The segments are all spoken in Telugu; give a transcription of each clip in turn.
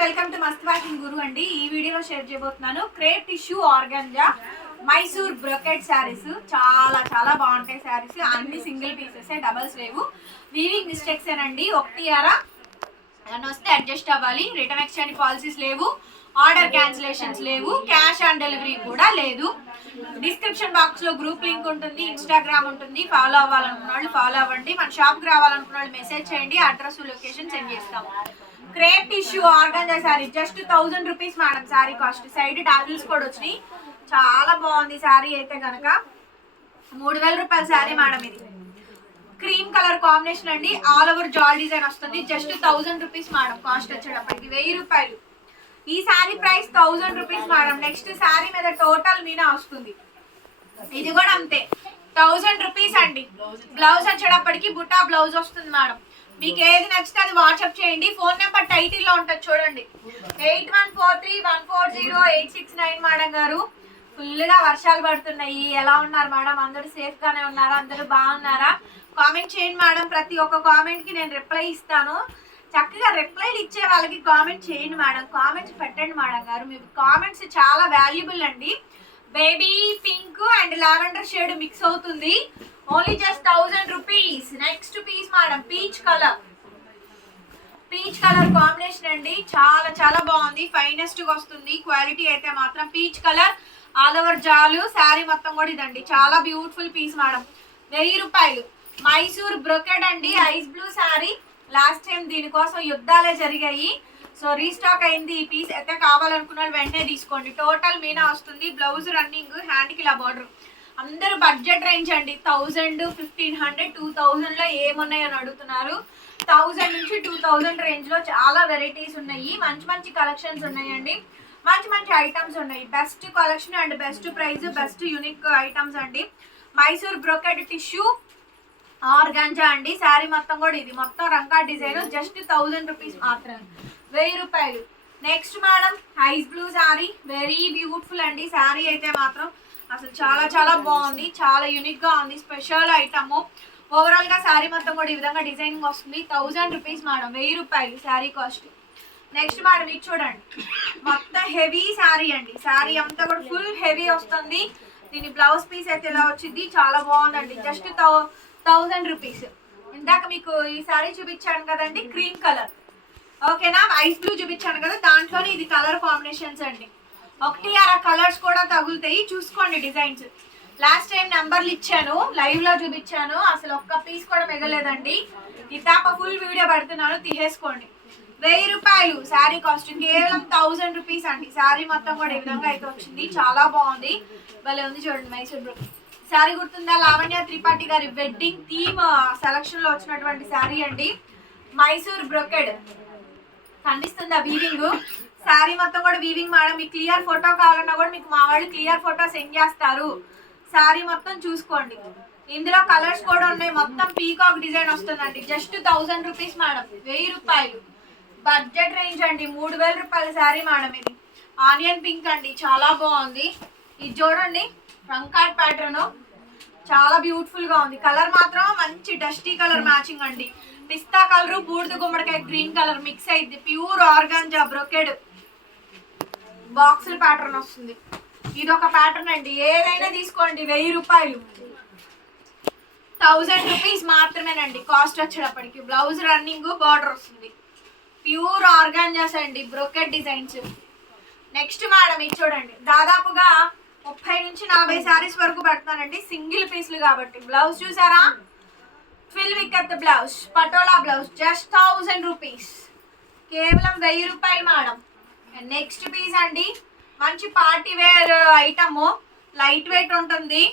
Welcome to Mast walking Guru అండి. ఈ వీడియోలో షేర్ చేయబోతున్నాను. Crepe tissue organza Mysore brocade sarees చాలా చాలా బాగుంటాయి శారీస్ అన్ని సింగిల్ పీసెస్ డబల్స్ లేవు వీవింగ్ మిస్టేక్స్ ఏనండి. ఒకటి అరా అని వస్తే అడ్జస్ట్ అవ్వాలి. రిటర్న్ ఎక్స్చేంజ్ పాలసీస్ లేవు. ఆర్డర్ క్యాన్సిలేషన్స్ లేవు. క్యాష్ ఆన్ డెలివరీ కూడా లేదు. డిస్క్రిప్షన్ బాక్స్లో గ్రూప్ లింక్ ఉంటుంది. ఇన్స్టాగ్రామ్ ఉంటుంది. ఫాలో అవ్వాలనుకున్న వాళ్ళు ఫాలో అవ్వండి. మన షాప్కి రావాలనుకున్న వాళ్ళు మెసేజ్ చేయండి. అడ్రస్ లొకేషన్ సెండ్ చేస్తాము. Crepe tissue organza saree just thousand rupees madam saree cost side tassels కూడా వచ్చినాయి. చాలా బాగుంది శారీ అయితే కనుక మూడు వేల రూపాయల సారీ మేడం ఇది. క్రీమ్ కలర్ కాంబినేషన్ అండి. ఆల్ ఓవర్ జాల్ డిజైన్ వస్తుంది. Just thousand rupees madam cost వచ్చేటప్పటికి వెయ్యి రూపాయలు. ఈ sari price thousand rupees madam next sari మీద టోటల్ మీనా వస్తుంది. ఇది కూడా అంతే. థౌజండ్ రూపీస్ అండి. బ్లౌజ్ వచ్చేటప్పటికి బుట్టా బ్లౌజ్ వస్తుంది మేడం మీకు ఏది నచ్చితే అది వాట్సాప్ చేయండి. ఫోన్ నెంబర్ టైటిల్లో ఉంటుంది చూడండి. Eight one four three one four zero eight six nine madam గారు. ఫుల్గా వర్షాలు పడుతున్నాయి. ఎలా ఉన్నారు మేడం? అందరూ సేఫ్ గానే ఉన్నారా? అందరూ బాగున్నారా? కామెంట్ చేయండి మేడం. ప్రతి ఒక్క కామెంట్కి నేను రిప్లై ఇస్తాను. చక్కగా రిప్లైలు ఇచ్చే వాళ్ళకి కామెంట్ చేయండి మేడం. కామెంట్స్ పెట్టండి మేడం గారు. మీ కామెంట్స్ చాలా వాల్యుబుల్ అండి. Baby pink and lavender shade mix అవుతుంది. Only just thousand rupees next piece madam peach colour peach colour combination అండి. చాలా చాలా బాగుంది. ఫైనెస్ట్గా వస్తుంది. క్వాలిటీ అయితే మాత్రం పీచ్ కలర్ ఆల్ ఓవర్ జాలు. శారీ మొత్తం కూడా ఇదండి. చాలా బ్యూటిఫుల్ పీస్ మేడం వెయ్యి రూపాయలు. మైసూర్ బ్రొకెడ్ అండి. Ice blue sari last time దీనికోసం యుద్ధాలే జరిగాయి. సో రీస్టాక్ అయింది ఈ పీస్ అయితే కావాలనుకున్న వెంటనే తీసుకోండి. టోటల్ మీనా వస్తుంది బ్లౌజ్ రన్నింగ్ హ్యాండ్కి ఇలా బార్డర్. అందరూ బడ్జెట్ రేంజ్ అండి. థౌజండ్ ఫిఫ్టీన్ హండ్రెడ్ టూ థౌజండ్లో ఏమున్నాయి ఏమున్నాయని అడుగుతున్నారు. థౌజండ్ నుంచి టూ థౌజండ్ రేంజ్లో చాలా వెరైటీస్ ఉన్నాయి. మంచి మంచి కలెక్షన్స్ ఉన్నాయండి. మంచి మంచి ఐటమ్స్ ఉన్నాయి. Best collection and best price best unique items అండి. మైసూర్ బ్రోకెడ్ టిష్యూ ఆర్గాంజా అండి. శారీ మొత్తం కూడా ఇది. మొత్తం రంకా డిజైన్. జస్ట్ థౌజండ్ రూపీస్ మాత్రమే. వెయ్యి రూపాయలు. Next madam ice blue sari. Very beautiful అండి. శారీ అయితే మాత్రం అసలు చాలా చాలా బాగుంది. చాలా యూనిక్గా ఉంది. స్పెషల్ ఐటమ్ ఓవరాల్గా శారీ మొత్తం కూడా ఈ విధంగా డిజైనింగ్ వస్తుంది. థౌజండ్ రూపీస్ మేడం వెయ్యి రూపాయలు శారీ కాస్ట్ నెక్స్ట్ మేడం ఇది చూడండి. మొత్తం హెవీ శారీ అండి. శారీ అంతా కూడా ఫుల్ హెవీ వస్తుంది. దీని బ్లౌజ్ పీస్ అయితే ఇలా వచ్చింది. చాలా బాగుందండి. Just thousand rupees. ఇందాక మీకు ఈ శారీ చూపించాను కదండి క్రీమ్ కలర్. ఓకేనా? ఐస్ బ్లూ చూపించాను కదా దాంట్లోనే ఇది కలర్ కాంబినేషన్స్ అండి. ఒకటి అర కలర్స్ కూడా తగులుతాయి. చూసుకోండి డిజైన్స్. లాస్ట్ టైం నెంబర్లు ఇచ్చాను లైవ్లో చూపించాను. అసలు ఒక్క పీస్ కూడా మిగలేదండి. ఈ తాప ఫుల్ వీడియో పెడుతున్నాను తీసేసుకోండి. వెయ్యి రూపాయలు. శారీ కాస్ట్ కేవలం థౌజండ్ రూపీస్ అండి. శారీ మొత్తం కూడా ఈ విధంగా అయితే వచ్చింది. చాలా బాగుంది. భలే ఉంది చూడండి మైసూర్ బ్రో శారీ గుర్తుందా? లావణ్య త్రిపాఠి గారి వెడ్డింగ్ థీమ్ సెలక్షన్లో వచ్చినటువంటి శారీ అండి. మైసూర్ బ్రొకెడ్. కనిపిస్తుందా వీవింగ్ శారీ మొత్తం కూడా వీవింగ్ మేడం. మీకు క్లియర్ ఫోటో కావాలన్నా కూడా మీకు మా వాళ్ళు క్లియర్ ఫోటో సెండ్ చేస్తారు. శారీ మొత్తం చూసుకోండి. ఇందులో కలర్స్ కూడా ఉన్నాయి. మొత్తం పీకాక్ డిజైన్ వస్తుందండి. Just thousand rupees madam. వెయ్యి రూపాయలు. బడ్జెట్ రేంజ్ అండి. మూడు వేల రూపాయల శారీ మేడం ఇది. ఆనియన్ పింక్ అండి. చాలా బాగుంది. ఇది చూడండి. రంకాట్ ప్యాటర్న్ చాలా బ్యూటిఫుల్గా ఉంది. కలర్ మాత్రం మంచి డస్టీ కలర్ మ్యాచింగ్ అండి. పిస్తా కలర్ బూడిద గుమ్మడికాయ గ్రీన్ కలర్ మిక్స్ అయింది ప్యూర్ ఆర్గాన్జా బ్రొకెడ్ బాక్సుల ప్యాటర్న్ వస్తుంది. ఇది ఒక ప్యాటర్న్ అండి. ఏదైనా తీసుకోండి. వెయ్యి రూపాయలు. థౌజండ్ రూపీస్ మాత్రమేనండి. కాస్ట్ వచ్చేటప్పటికి. బ్లౌజ్ రన్నింగ్ బార్డర్ వస్తుంది. ప్యూర్ ఆర్గాంజాస్ అండి. బ్రొకెట్ డిజైన్స్ నెక్స్ట్ మేడం ఇది చూడండి. దాదాపుగా ముప్పై నుంచి నలభై శారీస్ వరకు పెడతానండి. సింగిల్ పీస్లు కాబట్టి. బ్లౌజ్ చూసారా? ఫిల్ వికత్ blouse patola blouse just thousand rupees కేవలం వెయ్యి రూపాయలు మేడం నెక్స్ట్ పీస్ అండి. మంచి party wear item light weight ఉంటుంది.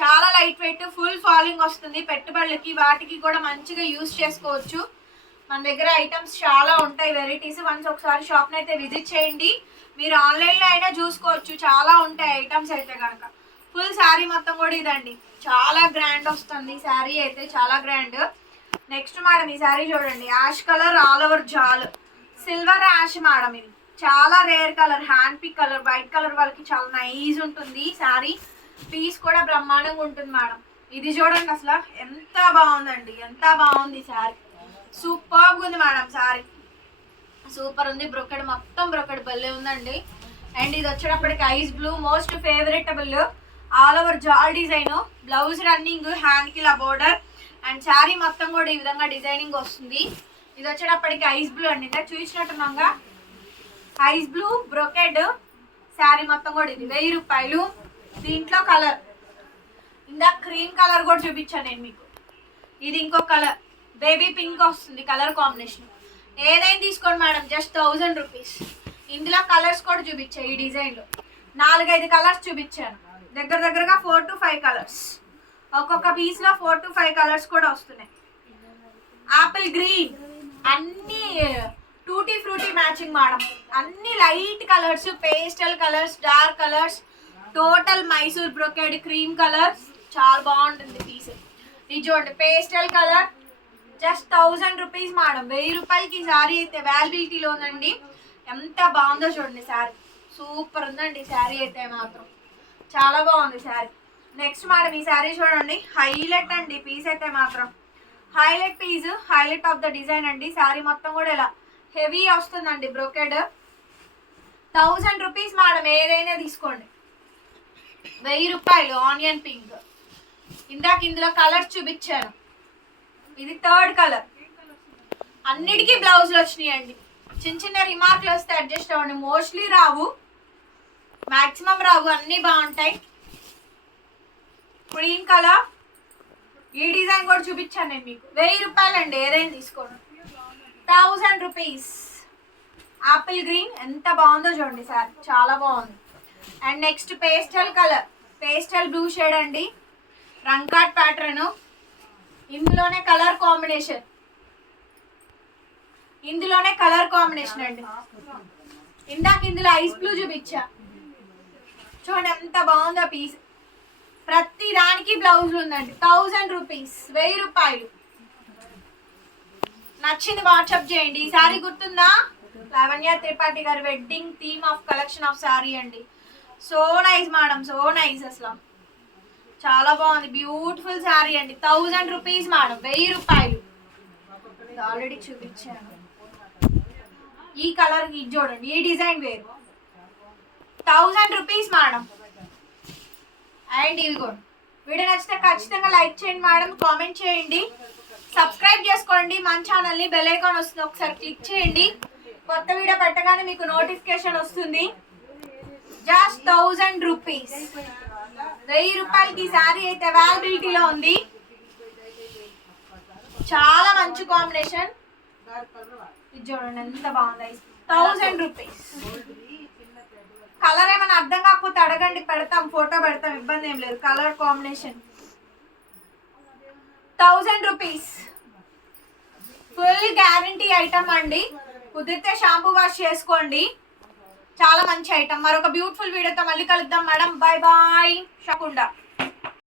చాలా లైట్ వెయిట్ ఫుల్ ఫాలింగ్ వస్తుంది. పెట్టుబడులకి వాటికి కూడా మంచిగా యూస్ చేసుకోవచ్చు. మన దగ్గర ఐటమ్స్ చాలా ఉంటాయి వెరైటీస్ వన్స్ ఒకసారి షాప్ని అయితే విజిట్ చేయండి. మీరు ఆన్లైన్లో అయినా చూసుకోవచ్చు. చాలా ఉంటాయి ఐటమ్స్ అయితే కనుక ఫుల్ శారీ మొత్తం కూడా ఇదండి. చాలా గ్రాండ్ వస్తుంది. శారీ అయితే చాలా గ్రాండ్ నెక్స్ట్ మేడం ఈ శారీ చూడండి. యాష్ కలర్ ఆల్ ఓవర్ జాల్ సిల్వర్ యాష్ మేడం ఇది. చాలా rare colour hand pick colour white colour వాళ్ళకి చాలా నైస్ ఉంటుంది శారీ పీస్ కూడా బ్రహ్మాండంగా ఉంటుంది మేడం ఇది చూడండి అసలు ఎంత బాగుందండి. ఎంత బాగుంది శారీ సూపర్గా ఉంది మేడం సారీ. సూపర్ ఉంది బ్రొకెడ్ మొత్తం బ్రొకెడ్ భలే ఉందండి. అండ్ ఇది వచ్చేటప్పటికి ice blue most favouritable all over జాల్ డిజైన్ బ్లౌజ్ రన్నింగ్ హ్యాండ్కి ఇలా బోర్డర్ అండ్ శారీ మొత్తం కూడా ఈ విధంగా డిజైనింగ్ వస్తుంది. ఇది వచ్చేటప్పటికి ఐస్ బ్లూ అండి. ఇంకా చూసినట్టున్నాగా ఐస్ బ్లూ బ్రొకెడ్ శారీ మొత్తం కూడా ఇది. వెయ్యి రూపాయలు. దీంట్లో కలర్. ఇందా క్రీమ్ కలర్ కూడా చూపించాను నేను మీకు. ఇది ఇంకో కలర్. బేబీ పింక్ వస్తుంది కలర్ కాంబినేషన్. ఏదైనా తీసుకోండి మేడం జస్ట్ థౌజండ్ రూపీస్ ఇందులో కలర్స్ కూడా చూపించాయి ఈ డిజైన్లో. నాలుగైదు కలర్స్ చూపించాను. దగ్గర దగ్గరగా ఫోర్ టు ఫైవ్ కలర్స్ ఒక్కొక్క పీస్లో ఫోర్ టు ఫైవ్ కలర్స్ కూడా వస్తున్నాయి. ఆపిల్ గ్రీన్ అన్ని టూటీ ఫ్రూటీ మ్యాచింగ్ మేడం. అన్ని light colours pastel colours dark colours total Mysore brocade cream colours చాలా బాగుంటుంది పీస్ ఇది చూడండి pastel colour just thousand rupees madam వెయ్యి రూపాయలకి ఈ శారీ అయితే అవైలబిలిటీలో ఉందండి. ఎంత బాగుందో చూడండి శారీ సూపర్ ఉందండి శారీ అయితే మాత్రం. చాలా బాగుంది శారీ నెక్స్ట్ మేడం ఈ శారీ చూడండి. హైలైట్ అండి పీస్ అయితే మాత్రం. Highlight piece highlight of the design అండి. శారీ మొత్తం కూడా ఇలా హెవీ వస్తుందండి బ్రోకెడ్ థౌజండ్ రూపీస్ మేడం ఏదైనా తీసుకోండి. వెయ్యి రూపాయలు ఆనియన్ పింక్ ఇందాక ఇందులో కలర్స్ చూపించాను. ఇది థర్డ్ కలర్. అన్నిటికీ బ్లౌజులు వచ్చినాయండి. చిన్న చిన్న రిమార్క్లు వస్తే అడ్జస్ట్ అవ్వండి. మోస్ట్లీ రావు. మ్యాక్సిమం రావు. అన్నీ బాగుంటాయి. గ్రీన్ కలర్ ఈ డిజైన్ కూడా చూపించాను నేను మీకు. వెయ్యి రూపాయలండి. ఏదైనా తీసుకోండి థౌజండ్ రూపీస్ ఆపిల్ గ్రీన్ ఎంత బాగుందో చూడండి సార్. చాలా బాగుంది. And next pastel colour pastel blue shade అండి. రంకాట్ ప్యాటర్న్ ఇందులోనే కలర్ కాంబినేషన్. ఇందులోనే కలర్ కాంబినేషన్ అండి. ఇందాక ఇందులో ఐస్ బ్లూ చూపించా. చూడండి ఎంత బాగుందో పీస్. ప్రతి దానికి బ్లౌజ్ ఉందండి. థౌజండ్ రూపీస్ వెయ్యి రూపాయలు. నచ్చింది వాట్సాప్ చేయండి. ఈ సారీ గుర్తుందా? లావణ్య త్రిపాఠి గారి wedding theme of collection of sari అండి. So nice madam so nice అసలు. చాలా బాగుంది. బ్యూటిఫుల్ శారీ అండి. థౌజండ్ రూపీస్ మేడం వెయ్యి రూపాయలు. ఆల్రెడీ చూపించాను. ఈ కలర్ ఇది చూడండి. ఈ డిజైన్ వేరు. థౌజండ్ రూపీస్ మేడం అండ్ ఇవి కూడా వీడియో నచ్చితే ఖచ్చితంగా లైక్ చేయండి మేడం కామెంట్ చేయండి. సబ్స్క్రైబ్ చేసుకోండి. మన ఛానల్ని బెల్ ఐకాన్ వస్తుంది. ఒకసారి క్లిక్ చేయండి. కొత్త వీడియో పెట్టగానే మీకు నోటిఫికేషన్ వస్తుంది. జస్ట్ థౌజండ్ రూపీస్ వెయ్యి రూపాయలకి ఈ శారీ అయితే అవైలబిలిటీలో ఉంది. చాలా మంచి కాంబినేషన్ ఇది చూడండి ఎంత బాగుంది. థౌజండ్ రూపీస్ కలర్ ఏమైనా అర్థం కాకపోతే అడగండి పెడతాం ఫోటో పెడతాం ఇబ్బంది ఏం లేదు. Colour combination thousand rupees full guarantee item అండి. కుదిరితే షాంపూ వాష్ చేసుకోండి. చాలా మంచి ఐటమ్ మరొక బ్యూటిఫుల్ వీడియోతో మళ్ళీ కలుద్దాం మేడం బాయ్ బాయ్ షకుండా